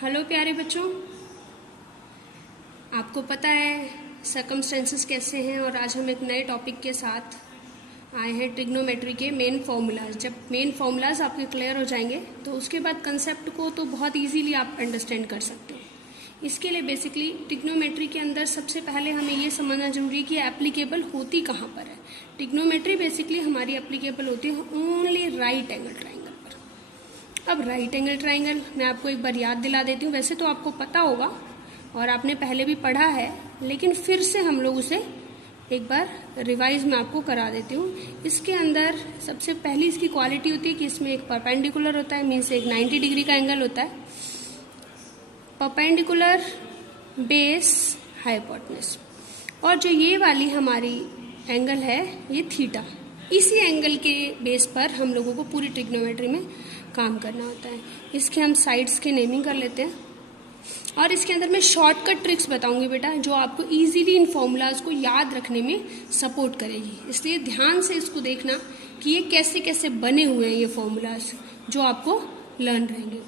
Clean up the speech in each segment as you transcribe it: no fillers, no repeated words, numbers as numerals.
Hello प्यारे बच्चों, आपको पता है सर्कमस्टेंसेस कैसे हैं। और आज हम एक नए टॉपिक के साथ आए हैं, ट्रिग्नोमेट्री के मेन फॉर्मूलाज। जब मेन फॉर्मूलाज आपके क्लियर हो जाएंगे तो उसके बाद कंसेप्ट को तो बहुत इजीली आप अंडरस्टैंड कर सकते हो। इसके लिए बेसिकली ट्रिग्नोमेट्री के अंदर सबसे पहले हमें ये समझना जरूरी है कि एप्लीकेबल होती कहाँ पर है। ट्रिग्नोमेट्री बेसिकली हमारी एप्लीकेबल होती है ओनली राइट एंगल ट्राइंगल। अब राइट एंगल ट्राइंगल मैं आपको एक बार याद दिला देती हूँ। वैसे तो आपको पता होगा और आपने पहले भी पढ़ा है, लेकिन फिर से हम लोग उसे एक बार रिवाइज में आपको करा देती हूँ। इसके अंदर सबसे पहली इसकी क्वालिटी होती है कि इसमें एक परपेंडिकुलर होता है, मीन्स एक 90 डिग्री का एंगल होता है। परपेंडिकुलर बेस हाइपोटेन्यूज, और जो ये वाली हमारी एंगल है ये थीटा। इसी एंगल के बेस पर हम लोगों को पूरी ट्रिग्नोमेट्री में काम करना होता है। इसके हम साइड्स के नेमिंग कर लेते हैं और इसके अंदर मैं शॉर्टकट ट्रिक्स बताऊंगी बेटा, जो आपको इजीली इन फॉर्मूलाज को याद रखने में सपोर्ट करेगी। इसलिए ध्यान से इसको देखना कि ये कैसे कैसे बने हुए हैं ये फॉर्मूलाज, जो आपको लर्न रहेंगे।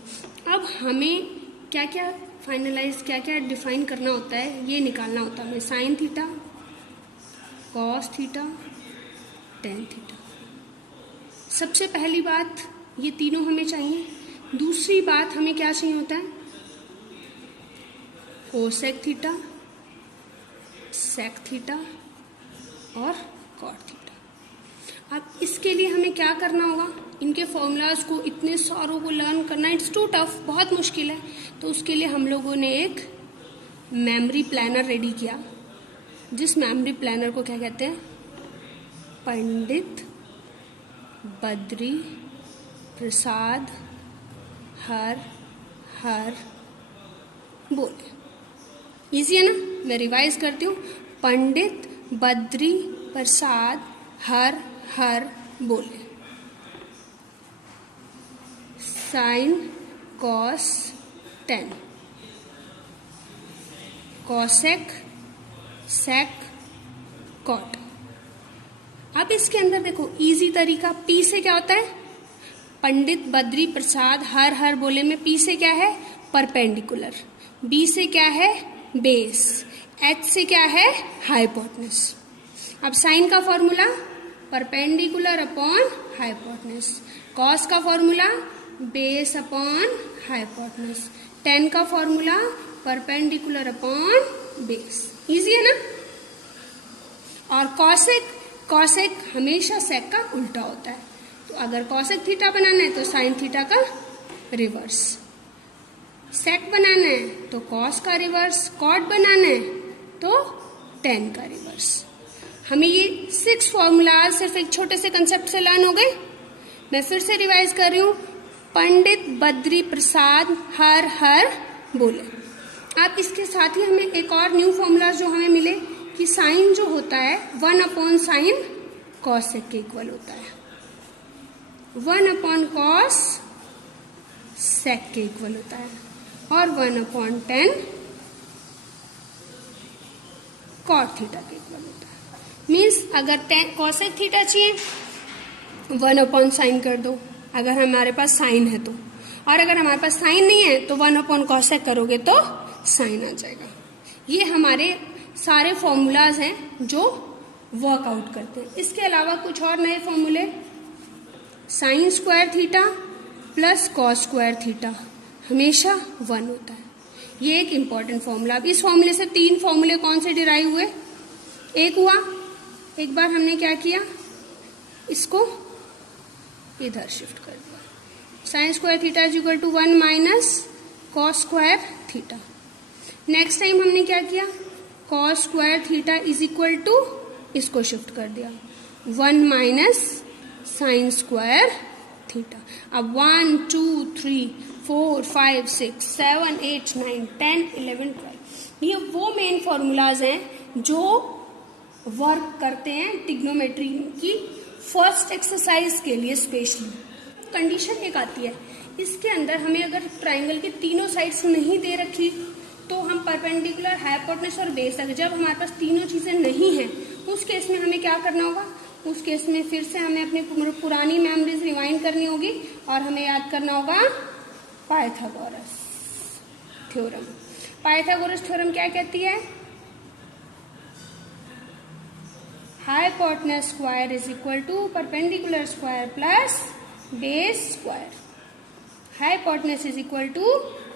अब हमें क्या क्या फाइनलाइज, क्या क्या डिफाइन करना होता है, ये निकालना होता है हमें। Sine theta, cos theta, tan theta. सबसे पहली बात ये तीनों हमें चाहिए। दूसरी बात हमें क्या चाहिए होता है, कोसेक थीटा, सेक थीटा और कॉट थीटा। अब इसके लिए हमें क्या करना होगा, इनके फॉर्मूलाज को इतने सारों को लर्न करना इट्स टू टफ, बहुत मुश्किल है। तो उसके लिए हम लोगों ने एक मेमोरी प्लानर रेडी किया, जिस मेमोरी प्लानर को क्या कहते हैं, पंडित बद्री प्रसाद हर हर बोले। इजी है ना, मैं रिवाइज करती हूँ। पंडित बद्री प्रसाद हर हर बोले। Sine cos tan, cosec sec cot. अब इसके अंदर देखो इजी तरीका, पी से क्या होता है, पंडित बद्री प्रसाद हर हर बोले में पी से क्या है, परपेंडिकुलर। बी से क्या है, बेस। एच से क्या है, हाइपोटेन्यूज। अब साइन का formula perpendicular upon hypotenuse. Cos का formula base upon hypotenuse. Tan का formula perpendicular upon base. Easy है ना। और कॉसेक, कॉसेक हमेशा सेक का उल्टा होता है। तो अगर कॉसेक थीटा बनाना है तो साइन थीटा का रिवर्स। सेक बनाना है तो कॉस का रिवर्स। कॉट बनाना है तो टेन का रिवर्स। हमें ये 6 फॉर्मूलाज सिर्फ एक छोटे से कंसेप्ट से लर्न हो गए। मैं फिर से रिवाइज कर रही हूँ। पंडित बद्री प्रसाद हर हर बोले। अब इसके साथ ही हमें एक और न्यू फॉर्मूला जो हमें मिले कि साइन जो होता है 1 अपॉन साइन कॉसेक के इक्वल होता है, 1 अपॉन कॉस सेक के इक्वल होता है, और 1 अपॉन 10 कॉट थीटा के इक्वल होता है। मीन्स अगर कॉसेक थीटा चाहिए 1 अपॉन साइन कर दो, अगर हमारे पास साइन है तो। और अगर हमारे पास साइन नहीं है तो 1 अपॉन कॉसेक करोगे तो साइन आ जाएगा। ये हमारे सारे फॉर्मूलाज हैं जो वर्कआउट करते हैं। इसके अलावा कुछ और नए फॉर्मूले, sign square theta plus cos square theta हमेशा 1 होता है। ये एक इंपॉर्टेंट फॉर्मूला। अब इस फॉर्मूले से 3 फॉर्मूले कौन से डिराइव हुए, एक हुआ, एक बार हमने क्या किया, इसको इधर शिफ्ट कर दिया। Sine square theta is equal to 1 minus cos square theta. Next time हमने क्या किया, cos square theta is equal to, इसको शिफ्ट कर दिया 1 माइनस साइन स्क्वायर थीटा। अब 1 2 3 4 5 6 7 8 9 10 11 12 ये वो मेन फॉर्मूलाज हैं जो वर्क करते हैं ट्रिग्नोमेट्री की फर्स्ट एक्सरसाइज के लिए। स्पेशली कंडीशन एक आती है, इसके अंदर हमें अगर ट्राइंगल की तीनों साइड्स नहीं दे रखी तो हम परपेंडिकुलर, हाइपोटेन्यूज और बेस, अगर जब हमारे पास तीनों चीजें नहीं हैं उस केस में हमें क्या करना होगा, उस केस में फिर से हमें अपनी पुरानी मेमोरीज रिवाइंड करनी होगी और हमें याद करना होगा पाइथागोरस। थ्योरम। पाइथागोरस थ्योरम क्या कहती है? Hypotenuse square is equal to perpendicular square plus base square. Hypotenuse is equal to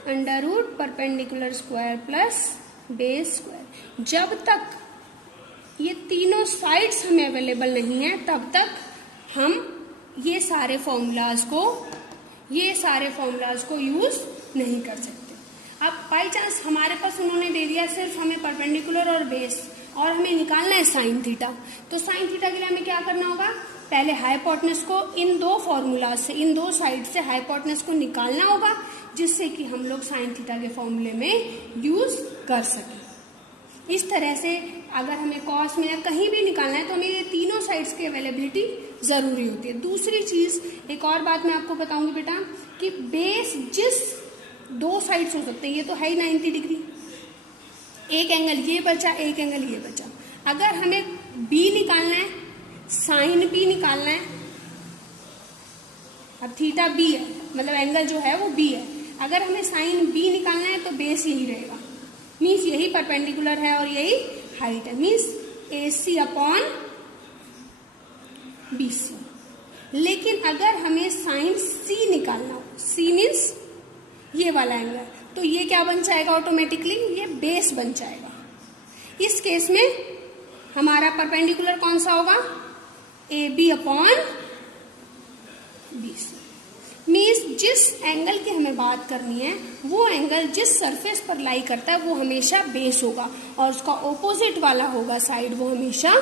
under root perpendicular square plus base square. जब तक ये तीनों साइड्स हमें अवेलेबल नहीं है तब तक हम ये सारे फॉर्मूलाज को यूज नहीं कर सकते। अब बाई चांस हमारे पास उन्होंने दे दिया सिर्फ हमें परपेंडिकुलर और बेस, और हमें निकालना है साइन थीटा। तो साइन थीटा के लिए हमें क्या करना होगा? पहले हाइपोटेनस को इन दो फॉर्मूला से, इन दो साइड से हाइपोटेनस को निकालना होगा, जिससे कि हम लोग साइन थीटा के फॉर्मूले में यूज कर सकें। इस तरह से अगर हमें कॉस में या कहीं भी निकालना है तो हमें ये तीनों साइड्स की अवेलेबिलिटी जरूरी होती है। दूसरी चीज, एक और बात मैं आपको बताऊंगी बेटा, कि बेस जिस दो साइड्स हो सकते हैं, ये तो है ही 90 डिग्री, एक एंगल ये बचा, एक एंगल ये बचा। अगर हमें बी निकालना है, साइन बी निकालना है, अब थीटा बी है, मतलब एंगल जो है वो बी है, अगर हमें साइन बी निकालना है तो बेस यही रहेगा, मीन्स यही परपेंडिकुलर है और यही हाइट है, मीन्स AC अपॉन BC। लेकिन अगर हमें साइन C निकालना हो, C मीन्स ये वाला एंगल, तो ये क्या बन जाएगा? ऑटोमेटिकली ये बेस बन जाएगा। इस केस में हमारा परपेंडिकुलर कौन सा होगा? AB upon BC। मीन्स जिस एंगल की हमें बात करनी है वो एंगल जिस सरफेस पर लाई करता है वो हमेशा बेस होगा, और उसका ऑपोजिट वाला होगा साइड, वो हमेशा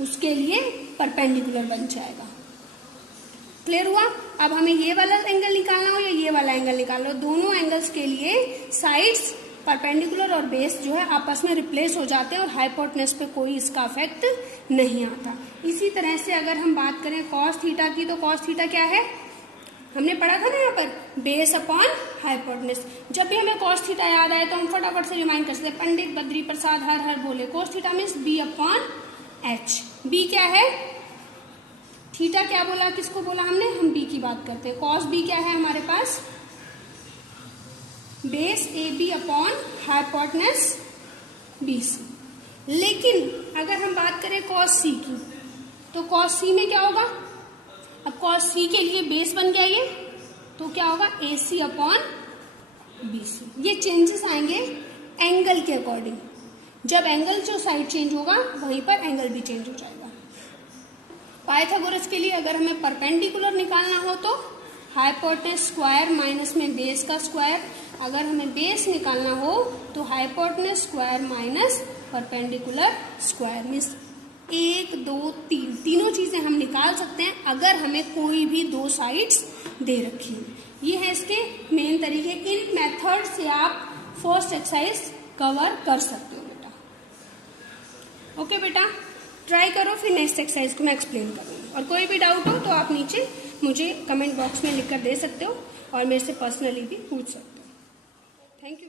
उसके लिए परपेंडिकुलर बन जाएगा। क्लियर हुआ? अब हमें ये वाला एंगल निकालना हो या ये वाला एंगल निकालना हो, दोनों एंगल्स के लिए साइड्स परपेंडिकुलर और बेस जो है आपस में रिप्लेस हो जाते हैं और हाइपोटेनस पे कोई इसका इफेक्ट नहीं आता। इसी तरह से अगर हम बात करें कॉस थीटा की, तो कॉस थीटा क्या है? हमने पढ़ा था ना यहाँ पर, बेस अपॉन हाइपोटेनस। जब भी हमें कॉस थीटा याद आए तो हम फटाफट से रिमाइंड कर सकते हैं, पंडित बद्री प्रसाद हर हर बोले, cos theta means B upon H। B क्या है? थीटा क्या बोला, किसको बोला हमने? हम B की बात करते हैं। कॉस B क्या है हमारे पास? Base AB upon hypotenuse BC। लेकिन अगर हम बात करें कॉस C की, तो कॉस C में क्या होगा? अब कॉस C के लिए बेस बन गया ये, तो क्या होगा? AC upon BC। ये चेंजेस आएंगे एंगल के अकॉर्डिंग। जब एंगल जो साइड चेंज होगा वहीं पर एंगल भी चेंज हो जाएगा। पाइथागोरस के लिए अगर हमें परपेंडिकुलर निकालना हो तो हाइपोटेनस स्क्वायर माइनस में बेस का स्क्वायर, अगर हमें बेस निकालना हो तो hypotenuse square minus perpendicular square, means 1 2 3 तीनों चीजें हम निकाल सकते हैं अगर हमें कोई भी दो साइड्स दे रखी है। ये है इसके मेन तरीके। इन मेथड से आप फर्स्ट एक्सरसाइज कवर कर सकते हो बेटा। ओके बेटा, ट्राई करो, फिर नेक्स्ट एक्सरसाइज को मैं एक्सप्लेन करूँगी। और कोई भी डाउट हो तो आप नीचे मुझे कमेंट बॉक्स में लिख कर दे सकते हो और मेरे से पर्सनली भी पूछ सकते हो। Thank you.